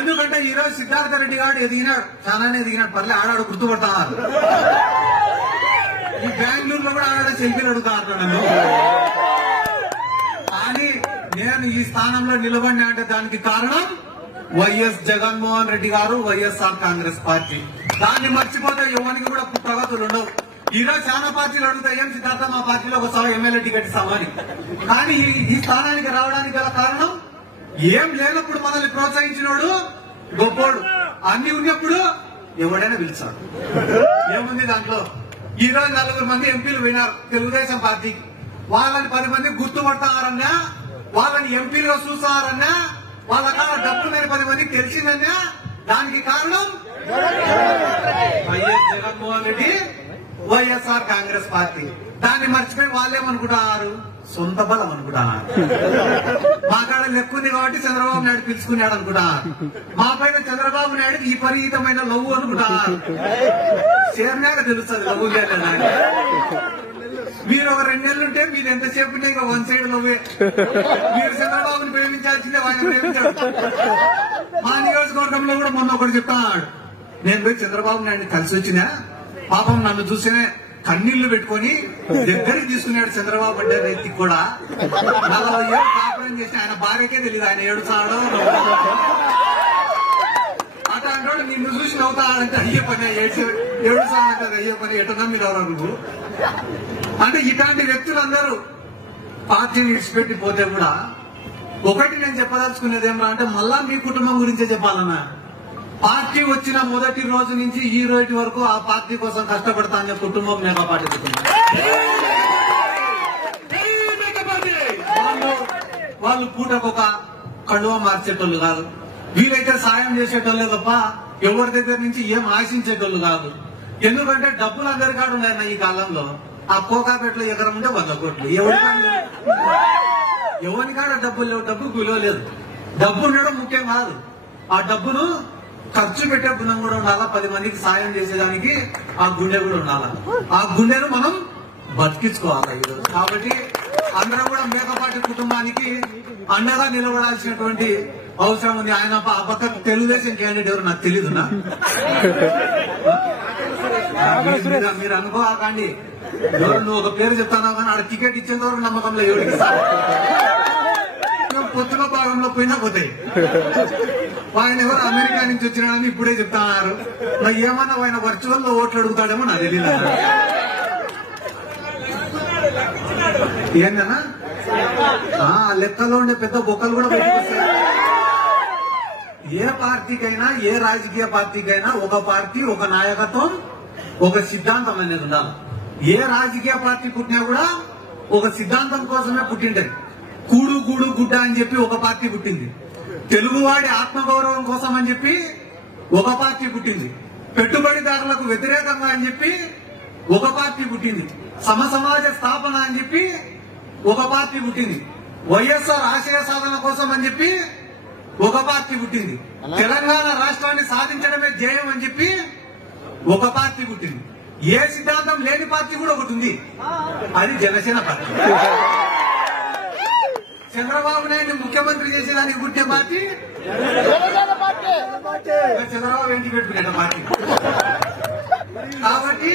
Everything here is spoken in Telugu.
ఎందుకంటే ఈ రోజు సిద్ధార్థ రెడ్డి గారు ఎదిగినాడు, చాలానే ఎదిగినాడు, పర్లే ఆడాడు గుర్తుపడతాన్నారు. ఈ బెంగళూరులో కూడా ఆడ సెల్ఫీలు అడుగుతారు నన్ను. కానీ నేను ఈ స్థానంలో నిలబడినా అంటే దానికి కారణం వైఎస్ జగన్మోహన్ రెడ్డి గారు, వైఎస్ఆర్ కాంగ్రెస్ పార్టీ. దాన్ని మర్చిపోతే యువనికి కూడా ప్రగతులు ఉండవు. ఈ రోజు చాలా పార్టీలు అడుగుతాయి, ఏం సిద్ధార్థ మా పార్టీలో ఒకసారి ఎమ్మెల్యే టికెట్ ఇస్తామని. కానీ ఈ స్థానానికి రావడానికి గల కారణం ఏం లేనప్పుడు మనల్ని ప్రోత్సహించినోడు గొప్పోడు, అన్ని ఉన్నప్పుడు ఎవడైనా పిలిచాడు. ఏముంది దాంట్లో? ఈ రోజు 4 మంది ఎంపీలు పోయినారు తెలుగుదేశం పార్టీకి. వాళ్ళని 10 మంది గుర్తుపడతారన్నా, వాళ్ళని ఎంపీలుగా చూస్తారన్నా, వాళ్ళ కాడ డబ్బు లేని 10 మందికి తెలిసిందన్నా దానికి కారణం వైఎస్ జగన్మోహన్ రెడ్డి, వైఎస్ఆర్ కాంగ్రెస్ పార్టీ. దాన్ని మర్చిపోయి వాళ్ళేమనుకుంటున్నారు, సొంత బలం అనుకుంటున్నారు. మా కాడ లెక్కుంది కాబట్టి చంద్రబాబు నాయుడు పిలుచుకున్నాడు అనుకుంటున్నారు. మా పైన చంద్రబాబు నాయుడు ఈ పరిహితమైన లవ్వు అనుకుంటున్నారు. చేరినాక తెలుస్తుంది లవ్వు చేయాలి. మీరు ఒక 2 నెలలు ఉంటే మీరు ఎంతసేపు ఉంటే ఇంకా 1 సైడ్ లవ్వే. మీరు చంద్రబాబుని ప్రేమించాల్సిందే, ఆయన ప్రేమించాడు. మా నియోజకవర్గంలో కూడా మొన్న ఒకటి చెప్తాడు, నేను పోయి చంద్రబాబు నాయుడిని కలిసి వచ్చినా పాపం నన్ను చూసినే కన్నీళ్లు పెట్టుకుని దగ్గరికి తీసుకున్నాడు చంద్రబాబు అంటే రైతుకి కూడా. 40 ఏళ్ళు కాపురం చేసి ఆయన భార్యకే తెలియదు ఆయన ఏడుస్తాడో అట్లాంటి నిన్ను చూసి నవ్వుతాడంటే అయ్యే పని, ఏడుస్తాడంటే అయ్యే పని, ఎట్ట నమ్మిదవరా నువ్వు అంటే. ఇట్లాంటి వ్యక్తులందరూ పార్టీని విడిచిపెట్టి పోతే కూడా ఒకటి నేను చెప్పదలుచుకునేది ఏమన్నా అంటే, మళ్ళా మీ కుటుంబం గురించే చెప్పాలన్నా. పార్టీ వచ్చిన మొదటి రోజు నుంచి ఈ రోజు వరకు ఆ పార్టీ కోసం కష్టపడతా అనే కుటుంబం మేఘా పార్టీ కుటుంబం. వాళ్ళు పూటకొక కండువ మార్చేటోళ్ళు కాదు, వీలైతే సాయం చేసేటోళ్ళే తప్ప ఎవరి దగ్గర నుంచి ఏం ఆశించేటోళ్ళు కాదు. ఎందుకంటే డబ్బులు అందరి కాడు ఉన్నాయన్న ఈ కాలంలో. ఆ కోకాపేటలో ఎకరం ఉంటే 100 కోట్లు. ఎవరి కాడ డబ్బులు లేవు, డబ్బుకు విలువ లేదు. డబ్బు ఉండడం ముఖ్యం కాదు, ఆ డబ్బును ఖర్చు పెట్టే గుణం కూడా ఉండాలా. 10 మందికి సాయం చేసేదానికి ఆ గుండె కూడా ఉండాలా. ఆ గుండెను మనం బతికించుకోవాలి ఈరోజు. కాబట్టి అందరం కూడా మేకపాటి కుటుంబానికి అండగా నిలబడాల్సినటువంటి అవసరం ఉంది. ఆయన ఆ పక్క తెలుగుదేశం క్యాండిడేట్ ఎవరు నాకు తెలీదునా, మీరు అనుకోకండి. నువ్వు ఒక పేరు చెప్తాను కానీ ఆడ టికెట్ ఇచ్చేంత వరకు నమ్మకంలో ఎవరికి పొత్తుల భాగంలో పోయినా పోతాయి. ఆయన ఎవరు అమెరికా నుంచి వచ్చినాడని ఇప్పుడే చెప్తున్నారు. మరి ఏమన్నా ఆయన వర్చువల్ లో ఓట్లు అడుగుతాడేమో నాకు తెలియదు. ఏందన్నా లెక్కలో ఉండే పెద్ద బొక్కలు కూడా బయటకు వస్తాయి. ఏ పార్టీకైనా, ఏ రాజకీయ పార్టీకైనా ఒక పార్టీ, ఒక నాయకత్వం, ఒక సిద్ధాంతం అనేది ఉండాలి. ఏ రాజకీయ పార్టీ పుట్టినా కూడా ఒక సిద్ధాంతం కోసమే పుట్టిండే. కూడు గూడు గుడ్డ అని చెప్పి ఒక పార్టీ పుట్టింది. తెలుగువాడి ఆత్మగౌరవం కోసం అని చెప్పి ఒక పార్టీ పుట్టింది. పెట్టుబడిదారులకు వ్యతిరేకంగా అని చెప్పి ఒక పార్టీ పుట్టింది. సమసమాజ స్థాపన అని చెప్పి ఒక పార్టీ పుట్టింది. వైఎస్ఆర్ ఆశయ సాధన కోసం అని చెప్పి ఒక పార్టీ పుట్టింది. తెలంగాణ రాష్ట్రాన్ని సాధించడమే ధ్యేయం అని చెప్పి ఒక పార్టీ పుట్టింది. ఏ సిద్ధాంతం లేని పార్టీ కూడా ఒకటి ఉంది, అది జనసేన పార్టీ. చంద్రబాబు నాయుడు ముఖ్యమంత్రి చేసేదానికి పుట్టిన పార్టీ చంద్రబాబు ఏంటి పెట్టుకునే పార్టీ. కాబట్టి